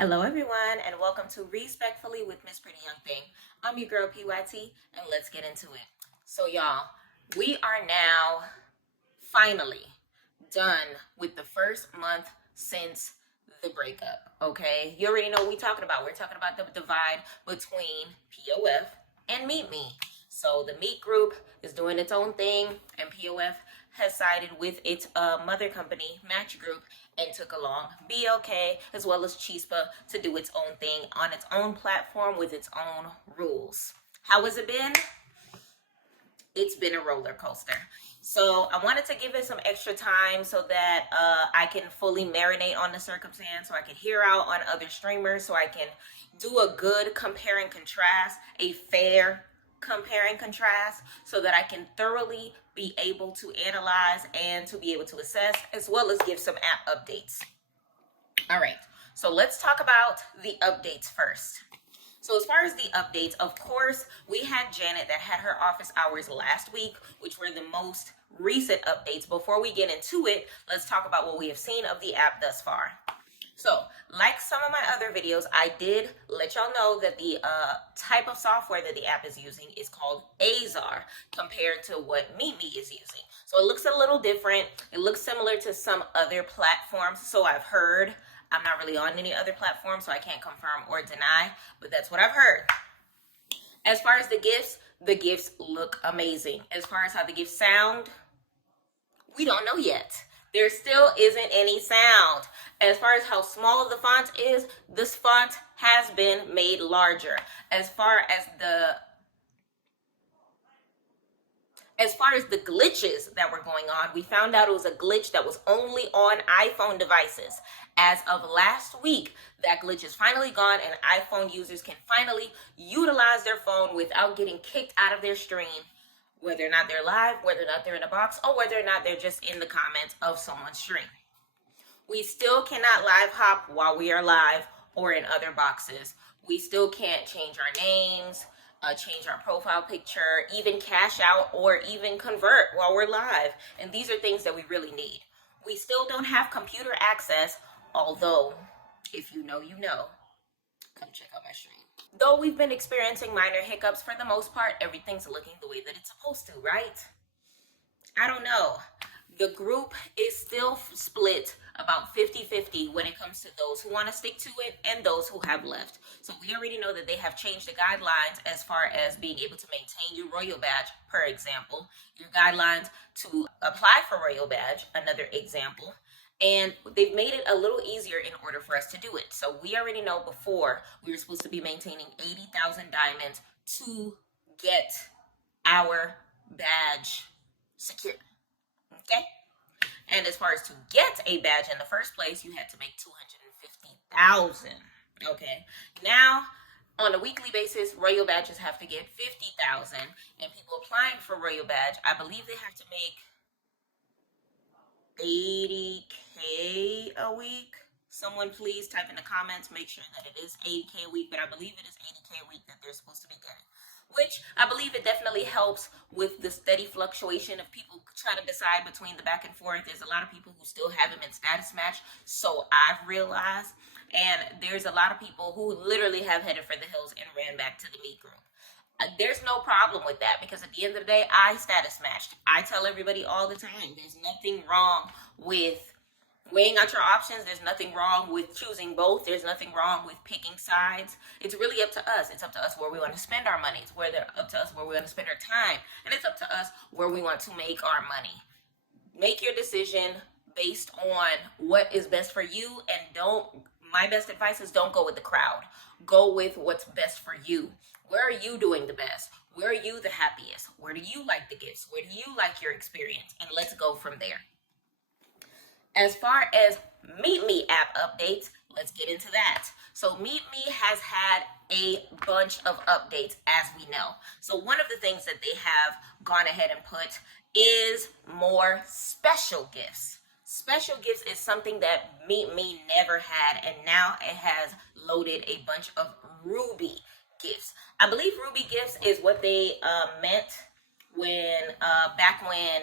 Hello, everyone, and welcome to Respectfully with Miss Pretty Young Thing. I'm your girl PYT, and let's get into it. So, y'all, we are now finally done with the first month since the breakup. Okay, you already know what we're talking about. We're talking about the divide between POF and Meet Me. So, the Meet group is doing its own thing, and POF has sided with its mother company, Match Group, and took along BLK as well as Chispa to do its own thing on its own platform with its own rules. How has it been? It's been a roller coaster. So I wanted to give it some extra time so that I can fully marinate on the circumstance, so I can hear out on other streamers, so I can do a good compare and contrast, a fair compare and contrast, so that I can thoroughly be able to analyze and to be able to assess, as well as give some app updates. All right, so let's talk about the updates first. So as far as the updates, of course, we had Janet that had her office hours last week, which were the most recent updates. Before we get into it, let's talk about what we have seen of the app thus far. So, like some of my other videos, I did let y'all know that the type of software that the app is using is called Azar compared to what Meet Me is using. So it looks a little different. It looks similar to some other platforms, so I've heard. I'm not really on any other platform, so I can't confirm or deny, but that's what I've heard. As far as the gifts look amazing. As far as how the gifts sound, we don't know yet. There still isn't any sound. As far as how small the font is, this font has been made larger. As far as the glitches that were going on, we found out it was a glitch that was only on iPhone devices. As of last week, that glitch is finally gone, and iPhone users can finally utilize their phone without getting kicked out of their stream, whether or not they're live, whether or not they're in a box, or whether or not they're just in the comments of someone's stream. We still cannot live hop while we are live or in other boxes. We still can't change our names, change our profile picture, even cash out, or even convert while we're live. And these are things that we really need. We still don't have computer access, although, if you know, you know. Come check out my stream. Though we've been experiencing minor hiccups, for the most part, everything's looking the way that it's supposed to, right? I don't know. The group is still split about 50-50 when it comes to those who want to stick to it and those who have left. So we already know that they have changed the guidelines as far as being able to maintain your Royal Badge, per example. Your guidelines to apply for Royal Badge, another example. And they've made it a little easier in order for us to do it. So we already know before we were supposed to be maintaining 80,000 diamonds to get our badge secure. Okay? And as far as to get a badge in the first place, you had to make 250,000. Okay? Now, on a weekly basis, Royal Badges have to get 50,000. And people applying for Royal Badge, I believe they have to make 80K a week. Someone please type in the comments, make sure that it is 80K a week, but I believe it is 80K a week that they're supposed to be getting. Which I believe it definitely helps with the steady fluctuation of people trying to decide between the back and forth. There's a lot of people who still have him in status match, so I've realized. And there's a lot of people who literally have headed for the hills and ran back to the Meet group. There's no problem with that, because at the end of the day, I status matched. I tell everybody all the time, there's nothing wrong with weighing out your options. There's nothing wrong with choosing both. There's nothing wrong with picking sides. It's really up to us. It's up to us where we want to spend our money. It's up to us where we want to spend our time. And it's up to us where we want to make our money. Make your decision based on what is best for you, and my best advice is don't go with the crowd. Go with what's best for you. Where are you doing the best? Where are you the happiest? Where do you like the gifts? Where do you like your experience? And let's go from there. As far as Meet Me app updates, let's get into that. So Meet Me has had a bunch of updates, as we know. So one of the things that they have gone ahead and put is more special gifts. Special gifts is something that Meet Me never had, and now it has loaded a bunch of Ruby gifts. I believe Ruby gifts is what they meant when back when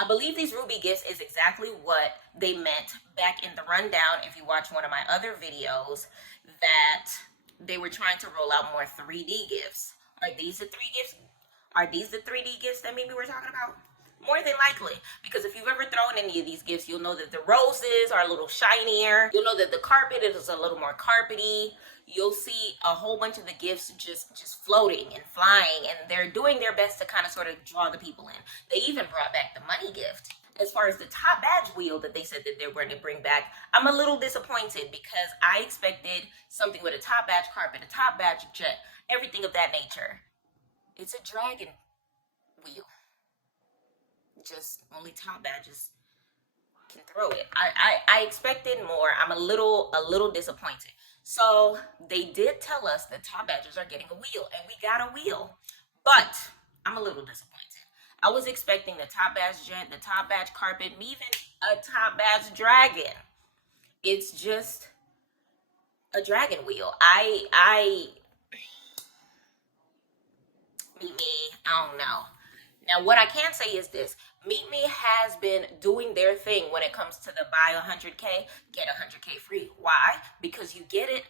I believe these Ruby gifts is exactly what they meant back in the rundown. If you watch one of my other videos, that they were trying to roll out more 3D gifts. Are these the 3D gifts that maybe we're talking about? More than likely, because if you've ever thrown any of these gifts, you'll know that the roses are a little shinier. You'll know that the carpet is a little more carpety. You'll see a whole bunch of the gifts just floating and flying, and they're doing their best to kind of sort of draw the people in. They even brought back the money gift. As far as the top badge wheel that they said that they were going to bring back, I'm a little disappointed because I expected something with a top badge carpet, a top badge jet, everything of that nature. It's a dragon wheel. Just only top badges can throw it. I expected more. I'm a little disappointed. So they did tell us that top badges are getting a wheel, and we got a wheel. But I'm a little disappointed. I was expecting the top badge jet, the top badge carpet, even a top badge dragon. It's just a dragon wheel. I don't know. Now, what I can say is this. Meet Me has been doing their thing when it comes to the buy 100K, get 100K free. Why? Because you get it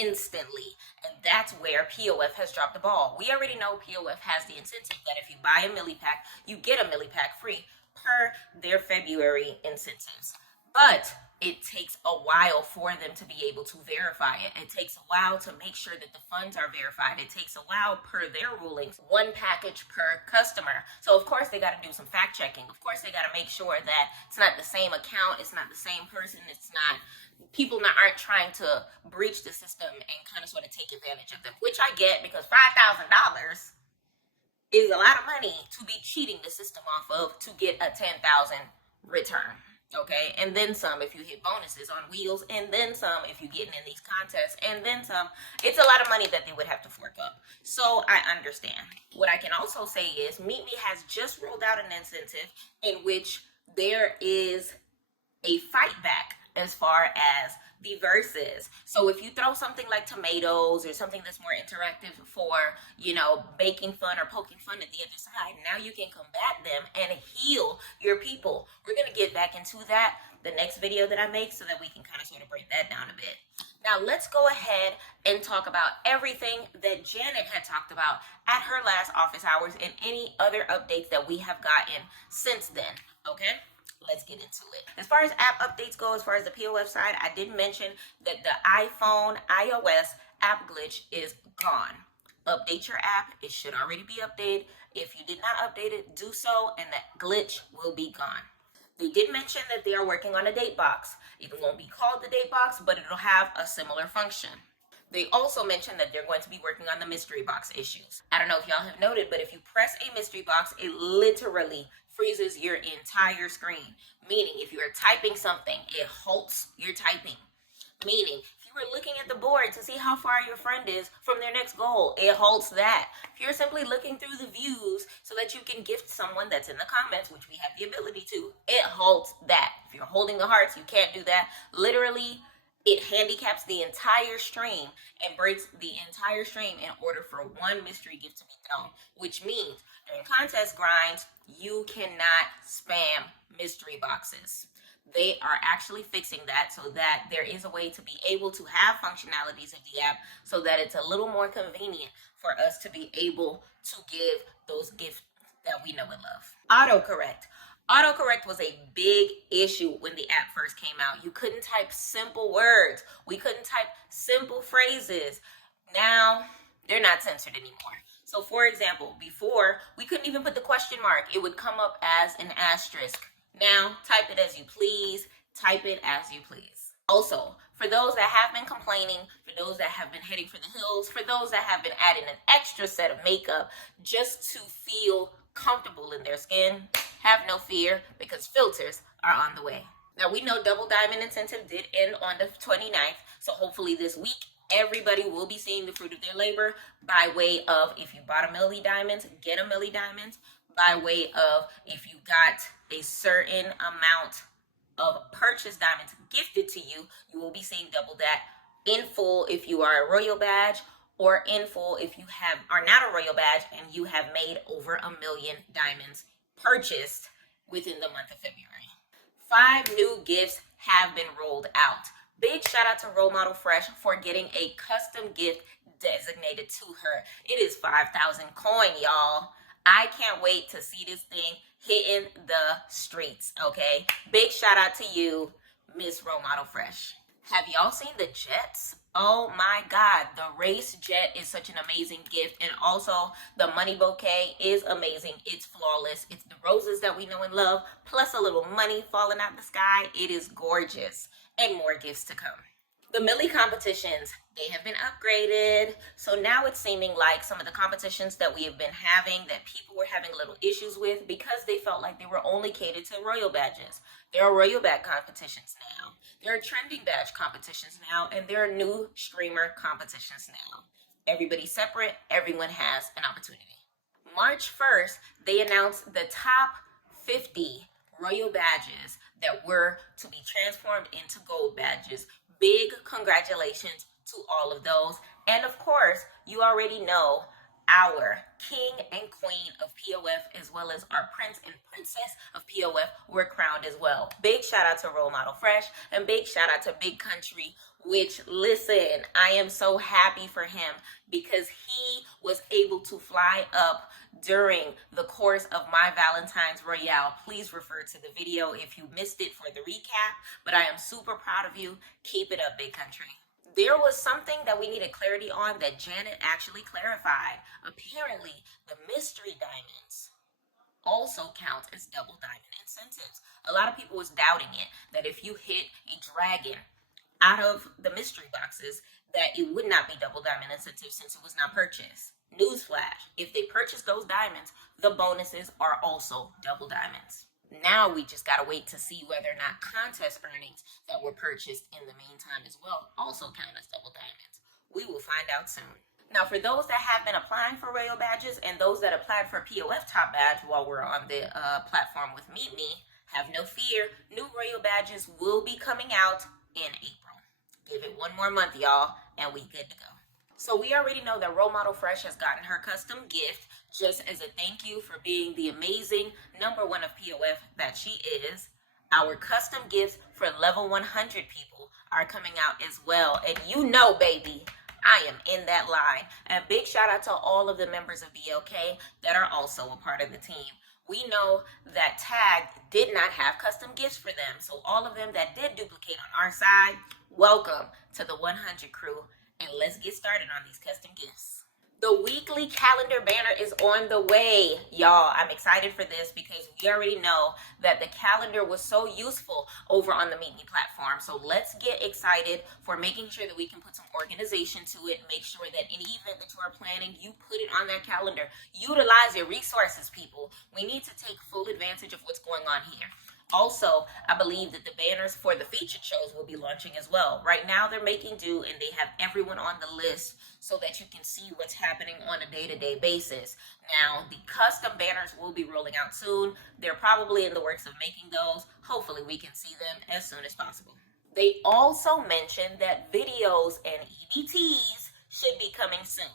instantly. And that's where POF has dropped the ball. We already know POF has the incentive that if you buy a milli pack, you get a milli pack free per their February incentives. But it takes a while for them to be able to verify it. It takes a while to make sure that the funds are verified. It takes a while per their rulings, one package per customer. So of course they got to do some fact checking. Of course they got to make sure that it's not the same account, it's not the same person, it's not people aren't trying to breach the system and kind of sort of take advantage of them, which I get because $5,000 is a lot of money to be cheating the system off of to get a 10,000 return. Okay, and then some if you hit bonuses on wheels, and then some if you're getting in these contests, and then some. It's a lot of money that they would have to fork up. So I understand. What I can also say is Meet Me has just rolled out an incentive in which there is a fight back as far as the verses. So if you throw something like tomatoes or something that's more interactive for, making fun or poking fun at the other side, now you can combat them and heal your people. We're going to get back into that the next video that I make so that we can kind of sort of break that down a bit. Now let's go ahead and talk about everything that Janet had talked about at her last office hours and any other updates that we have gotten since then, okay? Let's get into it. As far as app updates go, as far as the POF side, I did mention that the iPhone iOS app glitch is gone. Update your app. It should already be updated. If you did not update it, do so, and that glitch will be gone. They did mention that they are working on a date box. It won't be called the date box, but it'll have a similar function. They also mentioned that they're going to be working on the mystery box issues. I don't know if y'all have noted, but if you press a mystery box, it literally freezes your entire screen. Meaning, if you are typing something, it halts your typing. Meaning, if you were looking at the board to see how far your friend is from their next goal, it halts that. If you're simply looking through the views so that you can gift someone that's in the comments, which we have the ability to, it halts that. If you're holding the hearts, you can't do that. Literally, it handicaps the entire stream and breaks the entire stream in order for one mystery gift to be thrown, which means during contest grinds, you cannot spam mystery boxes. They are actually fixing that so that there is a way to be able to have functionalities of the app so that it's a little more convenient for us to be able to give those gifts that we know and love. Autocorrect. Autocorrect was a big issue when the app first came out. You couldn't type simple words. We couldn't type simple phrases. Now, they're not censored anymore. So, for example, before, we couldn't even put the question mark. It would come up as an asterisk. Now, type it as you please. Type it as you please. Also, for those that have been complaining, for those that have been heading for the hills, for those that have been adding an extra set of makeup just to feel comfortable in their skin, have no fear because filters are on the way. Now, we know Double Diamond Incentive did end on the 29th, so hopefully this week, everybody will be seeing the fruit of their labor by way of, if you bought a milli diamonds, get a milli diamonds, by way of, if you got a certain amount of purchase diamonds gifted to you, you will be seeing double that in full if you are a royal badge, or in full if you are not a royal badge and you have made over 1 million diamonds purchased within the month of February. 5 new gifts have been rolled out. Big shout out to Role Model Fresh for getting a custom gift designated to her. It is 5,000 coin, y'all. I can't wait to see this thing hitting the streets, okay? Big shout out to you, Miss Role Model Fresh. Have y'all seen the jets? Oh my God, the race jet is such an amazing gift. And also the money bouquet is amazing. It's flawless. It's the roses that we know and love, plus a little money falling out the sky. It is gorgeous. And more gifts to come. The Millie competitions, they have been upgraded. So now it's seeming like some of the competitions that we have been having that people were having little issues with because they felt like they were only catered to royal badges. There are royal badge competitions now. There are trending badge competitions now, and there are new streamer competitions now. Everybody's separate. Everyone has an opportunity. March 1st, they announced the top 50 royal badges that were to be transformed into gold badges. Big congratulations to all of those. And of course, you already know our king and queen of POF, as well as our prince and princess of POF, were crowned as well. Big shout out to Role Model Fresh, and big shout out to Big Country, which, listen, I am so happy for him because he was able to fly up during the course of my Valentine's Royale. Please refer to the video if you missed it for the recap, but I am super proud of you. Keep it up, Big Country. There was something that we needed clarity on that Janet actually clarified. Apparently, the mystery diamonds also count as double diamond incentives. A lot of people was doubting it, that if you hit a dragon out of the mystery boxes, that it would not be double diamond incentives since it was not purchased. Newsflash, if they purchase those diamonds, the bonuses are also double diamonds. Now we just gotta wait to see whether or not contest earnings that were purchased in the meantime as well also count as double diamonds. We will find out soon. Now, for those that have been applying for royal badges and those that applied for POF top badge while we're on the platform with Meet Me, have no fear. New royal badges will be coming out in April. Give it one more month, y'all, and we good to go. So we already know that Role Model Fresh has gotten her custom gift just as a thank you for being the amazing #1 of POF that she is. Our custom gifts for level 100 people are coming out as well. And you know, baby, I am in that line. And big shout out to all of the members of BLK that are also a part of the team. We know that Tag did not have custom gifts for them. So all of them that did duplicate on our side, welcome to the 100 crew. And let's get started on these custom gifts. The weekly calendar banner is on the way, y'all. I'm excited for this because we already know that the calendar was so useful over on the Meet Me platform. So let's get excited for making sure that we can put some organization to it. Make sure that any event that you are planning, you put it on that calendar. Utilize your resources, people. We need to take full advantage of what's going on here. Also, I believe that the banners for the featured shows will be launching as well. Right now, they're making do and they have everyone on the list so that you can see what's happening on a day-to-day basis. Now, the custom banners will be rolling out soon. They're probably in the works of making those. Hopefully, we can see them as soon as possible. They also mentioned that videos and EBTs should be coming soon.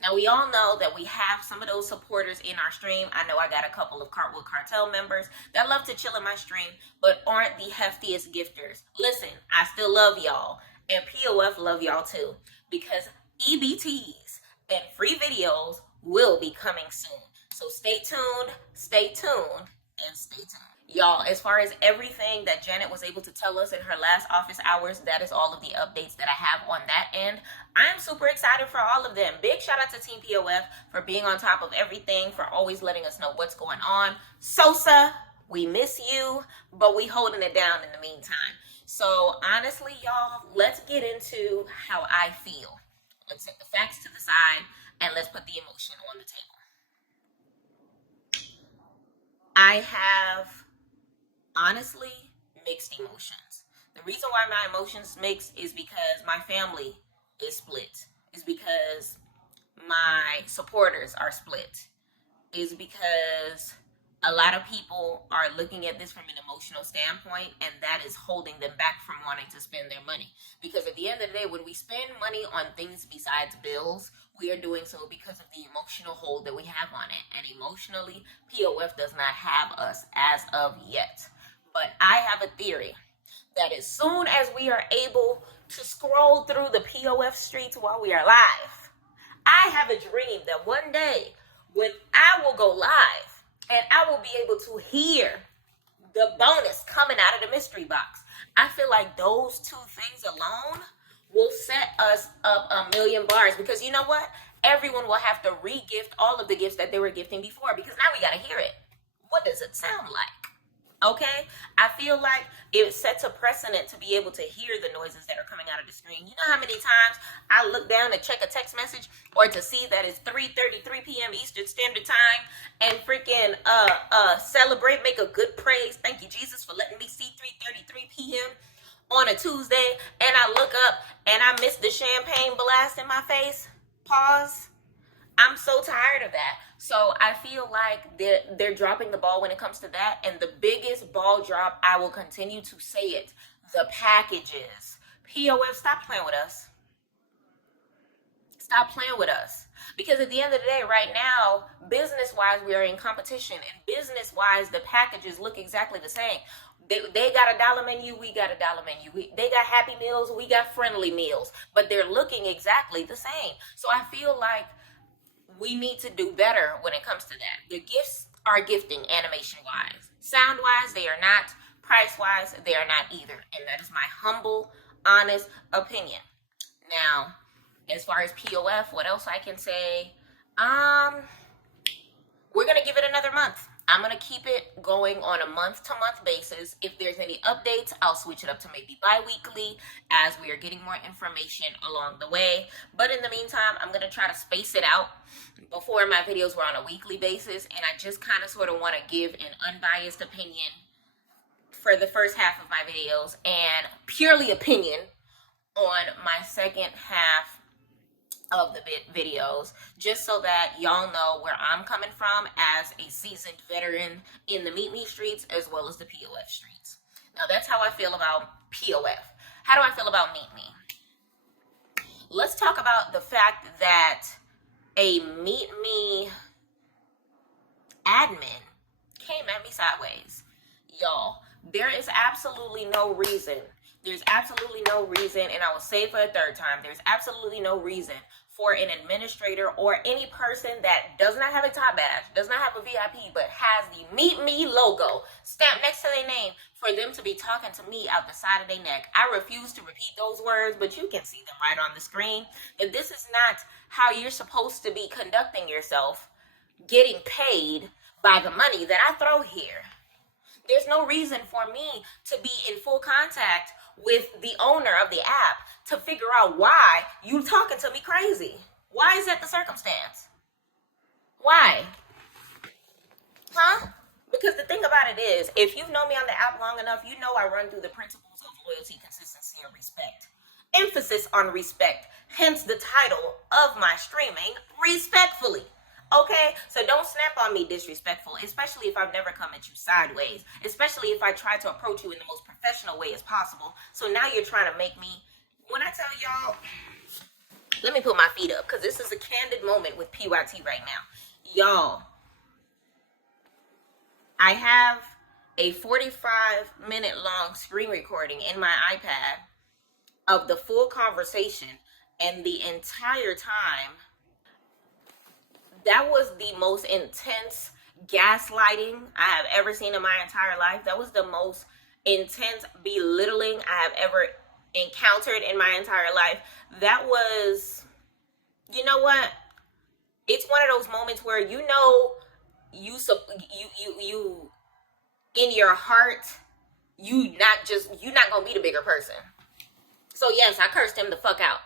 Now, we all know that we have some of those supporters in our stream. I know I got a couple of Cartwheel Cartel members that love to chill in my stream, but aren't the heftiest gifters. Listen, I still love y'all, and POF love y'all too, because EBTs and free videos will be coming soon. So stay tuned, and stay tuned. Y'all, as far as everything that Janet was able to tell us in her last office hours, that is all of the updates that I have on that end. I'm super excited for all of them. Big shout out to Team POF for being on top of everything, for always letting us know what's going on. Sosa, we miss you, but we holding it down in the meantime. So honestly, y'all, let's get into how I feel. Let's set the facts to the side and let's put the emotion on the table. I have honestly mixed emotions. The reason why my emotions mixed is because my family is split. Is because my supporters are split. Is because A lot of people are looking at this from an emotional standpoint, and that is holding them back from wanting to spend their money. Because at the end of the day, when we spend money on things besides bills, we are doing so because of the emotional hold that we have on it. And emotionally, POF does not have us as of yet. But I have a theory that as soon as we are able to scroll through the POF streets while we are live, I have a dream that one day when I will go live, and I will be able to hear the bonus coming out of the mystery box. I feel like those two things alone will set us up a million bars, because you know what? Everyone will have to re-gift all of the gifts that they were gifting before, because now we got to hear it. What does it sound like? Okay, I feel like it sets a precedent to be able to hear the noises that are coming out of the screen. You know how many times I look down to check a text message or to see that it's 3:33 p.m. Eastern Standard Time and freaking celebrate, make a good praise. Thank you, Jesus, for letting me see 3:33 p.m. on a Tuesday, and I look up and I miss the champagne blast in my face. Pause. I'm so tired of that. So I feel like they're dropping the ball when it comes to that. And the biggest ball drop, I will continue to say it, the packages. POF, stop playing with us. Stop playing with us. Because at the end of the day, right now, business-wise, we are in competition. And business-wise, the packages look exactly the same. They got a dollar menu, we got a dollar menu. They got Happy Meals, we got Friendly Meals. But they're looking exactly the same. So I feel like we need to do better when it comes to that. The gifts are gifting animation-wise. Sound-wise, they are not. Price-wise, they are not either. And that is my humble, honest opinion. Now, as far as POF, what else I can say? We're going to give it another month. I'm going to keep it going on a month-to-month basis. If there's any updates, I'll switch it up to maybe bi-weekly as we are getting more information along the way. But in the meantime, I'm going to try to space it out. Before, my videos were on a weekly basis, and I just kind of sort of want to give an unbiased opinion for the first half of my videos and purely opinion on my second half of the videos, just so that y'all know where I'm coming from as a seasoned veteran in the Meet Me streets as well as the POF streets. Now, that's how I feel about POF. How do I feel about Meet Me? Let's talk about the fact that a Meet Me admin came at me sideways. Y'all, there is absolutely no reason. There's absolutely no reason, and I will say it for a third time, there's absolutely no reason for an administrator or any person that does not have a top badge, does not have a VIP, but has the Meet Me logo stamped next to their name, for them to be talking to me out the side of their neck. I refuse to repeat those words, but you can see them right on the screen. If this is not how you're supposed to be conducting yourself, getting paid by the money that I throw here, there's no reason for me to be in full contact with the owner of the app to figure out why you talking to me crazy. Why is that the circumstance? Why? Huh? Because the thing about it is, if you've known me on the app long enough, you know I run through the principles of loyalty, consistency, and respect. Emphasis on respect, hence the title of my streaming, Respectfully. Okay, so don't snap on me disrespectful, especially if I've never come at you sideways, especially if I try to approach you in the most professional way as possible. So now you're trying to make me, when I tell y'all, let me put my feet up, because this is a candid moment with PYT right now. Y'all, I have a 45-minute long screen recording in my iPad of the full conversation, and the entire time, that was the most intense gaslighting I have ever seen in my entire life. That was the most intense belittling I have ever encountered in my entire life. That was, you know what? It's one of those moments where you know you in your heart, you're not gonna be the bigger person. So yes, I cursed him the fuck out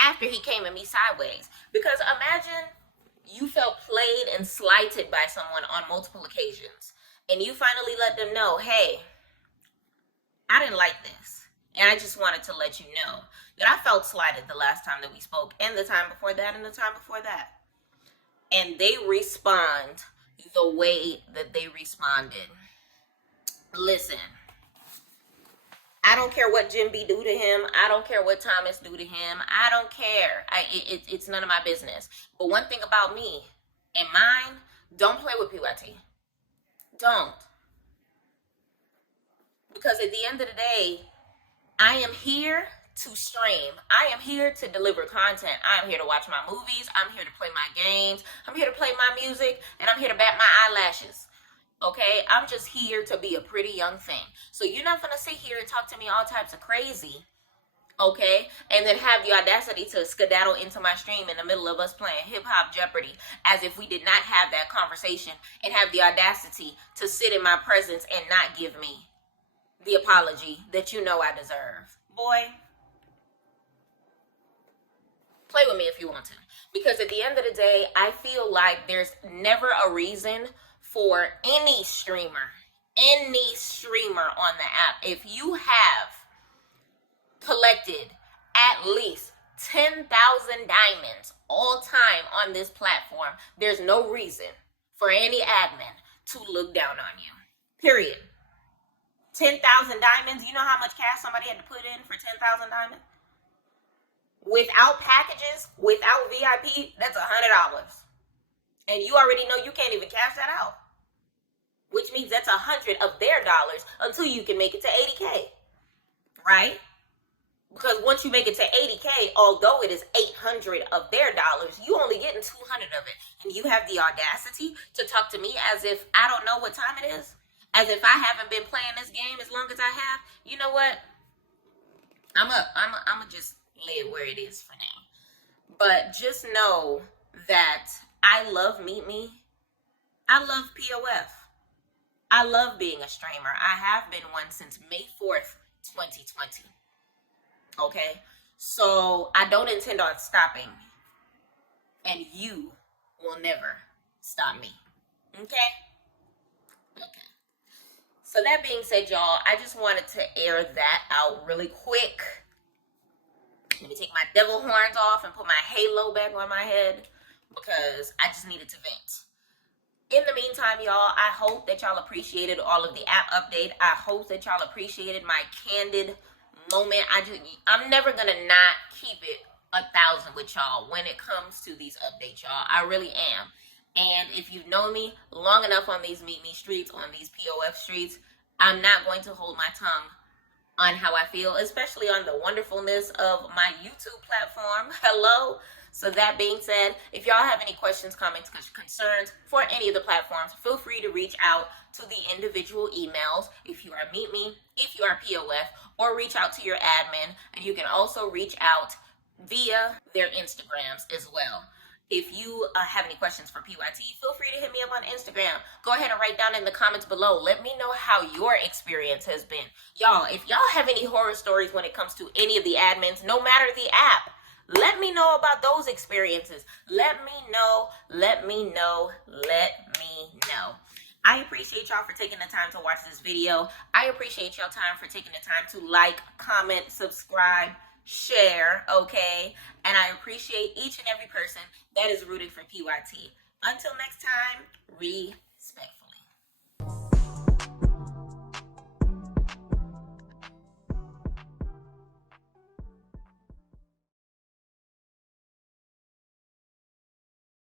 after he came at me sideways. Because imagine you felt played and slighted by someone on multiple occasions, and you finally let them know, hey, I didn't like this, and I just wanted to let you know that I felt slighted the last time that we spoke, and the time before that, and the time before that. And they respond the way that they responded. Listen, I don't care what Jim B do to him. I don't care what Thomas do to him. I don't care. It's none of my business. But one thing about me and mine, don't play with PYT. Don't. Because at the end of the day, I am here to stream. I am here to deliver content. I am here to watch my movies. I'm here to play my games. I'm here to play my music. And I'm here to bat my eyelashes. Okay? I'm just here to be a pretty young thing. So you're not going to sit here and talk to me all types of crazy. Okay? And then have the audacity to skedaddle into my stream in the middle of us playing Hip Hop Jeopardy as if we did not have that conversation, and have the audacity to sit in my presence and not give me the apology that you know I deserve. Boy, play with me if you want to. Because at the end of the day, I feel like there's never a reason for any streamer on the app, if you have collected at least 10,000 diamonds all time on this platform, there's no reason for any admin to look down on you. Period. 10,000 diamonds, you know how much cash somebody had to put in for 10,000 diamonds? Without packages, without VIP, that's $100. And you already know you can't even cash that out. Which means that's 100 of their dollars until you can make it to 80K. Right? Because once you make it to 80K, although it is 800 of their dollars, you only getting 200 of it. And you have the audacity to talk to me as if I don't know what time it is. As if I haven't been playing this game as long as I have. You know what? I'm just lay it where it is for now. But just know that I love Meet Me. I love POF. I love being a streamer. I have been one since May 4th, 2020. Okay? So I don't intend on stopping. And you will never stop me. Okay? Okay. So that being said, y'all, I just wanted to air that out really quick. Let me take my devil horns off and put my halo back on my head because I just needed to vent. In the meantime, y'all, I hope that y'all appreciated all of the app update. I hope that y'all appreciated my candid moment. I'm never going to not keep it 1,000 with y'all when it comes to these updates, y'all. I really am. And if you've known me long enough on these Meet Me streets, on these POF streets, I'm not going to hold my tongue on how I feel, especially on the wonderfulness of my YouTube platform. Hello. So that being said, if y'all have any questions, comments, concerns for any of the platforms, feel free to reach out to the individual emails if you are Meet Me, if you are POF, or reach out to your admin. And you can also reach out via their Instagrams as well. If you have any questions for PYT, feel free to hit me up on Instagram. Go ahead and write down in the comments below. Let me know how your experience has been. Y'all, if y'all have any horror stories when it comes to any of the admins, no matter the app, let me know about those experiences. Let me know. I appreciate y'all for taking the time to watch this video. I appreciate y'all time for taking the time to like, comment, subscribe, share, okay? And I appreciate each and every person that is rooting for PYT. Until next time,